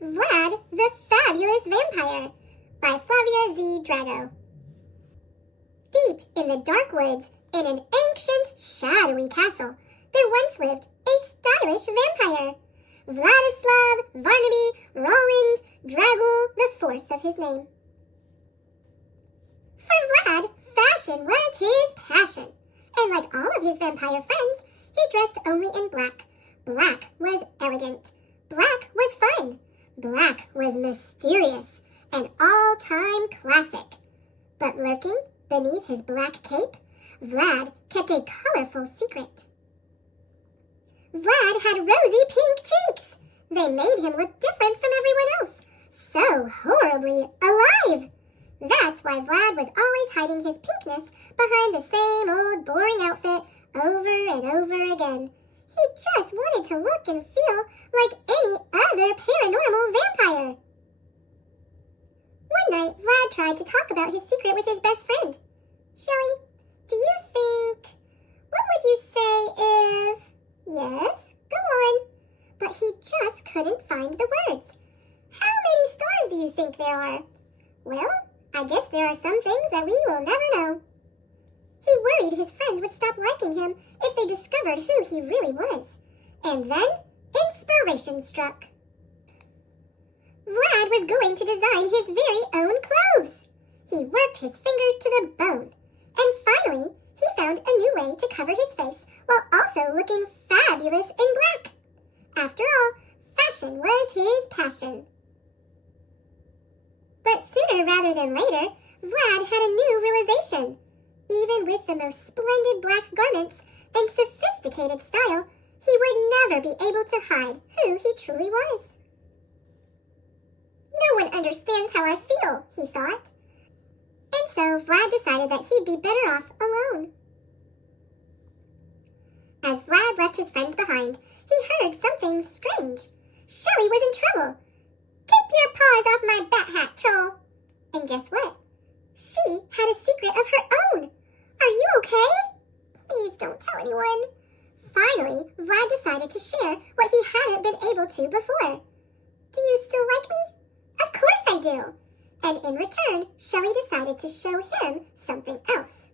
Vlad the Fabulous Vampire by Flavia Z. Drago. Deep in the dark woods, in an ancient, shadowy castle, there once lived a stylish vampire, Vladislav Varnaby Roland Dragul, the fourth of his name. For Vlad, fashion was his passion, and like all of his vampire friends, he dressed only in black. Black was elegant. Black was fun. Black was mysterious, an all-time classic. But lurking beneath his black cape, Vlad kept a colorful secret. Vlad had rosy pink cheeks. They made him look different from everyone else, so horribly alive. That's why Vlad was always hiding his pinkness behind the same old boring outfit over and over again. He just wanted to look and feel like any other paranormal vampire. One night, Vlad tried to talk about his secret with his best friend. Shelley, do you think... What would you say if... Yes, go on. But he just couldn't find the words. How many stars do you think there are? Well, I guess there are some things that we will never know. He worried his friends would stop liking him if they discovered who he really was. And then, inspiration struck. Vlad was going to design his very own clothes. He worked his fingers to the bone. And finally, he found a new way to cover his face while also looking fabulous in black. After all, fashion was his passion. But sooner rather than later, Vlad had a new realization. Even with the most splendid black garments and sophisticated style, he would never be able to hide who he truly was. No one understands how I feel, he thought. And so Vlad decided that he'd be better off alone. As Vlad left his friends behind, he heard something strange. Shelley was in trouble. "Keep your paws off my bat hat, troll." And guess what? She had a secret of her own. Are you okay? Please don't tell anyone. Finally, Vlad decided to share what he hadn't been able to before. Do you still like me? Of course I do. And in return, Shelley decided to show him something else.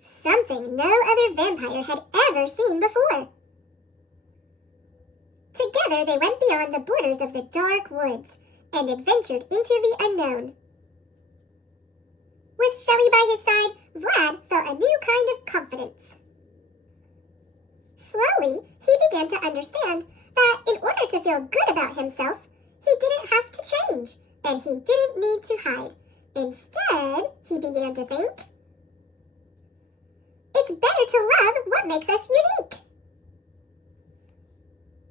Something no other vampire had ever seen before. Together they went beyond the borders of the dark woods and adventured into the unknown. With Shelley by his side, Vlad felt a new kind of confidence. Slowly, he began to understand that in order to feel good about himself, he didn't have to change, and he didn't need to hide. Instead, he began to think, it's better to love what makes us unique.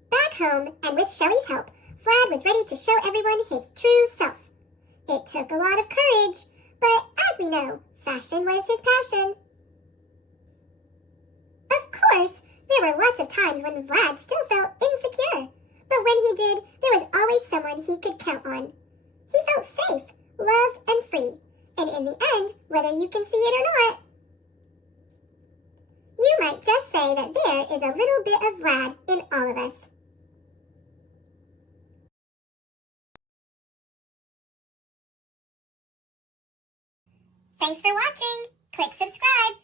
Back home, and with Shelley's help, Vlad was ready to show everyone his true self. It took a lot of courage, but as we know, fashion was his passion. Of course, there were lots of times when Vlad still felt insecure, but when he did, there was always someone he could count on. He felt safe, loved, and free, and in the end, whether you can see it or not, you might just say that there is a little bit of Vlad in all of us. Thanks for watching. Click subscribe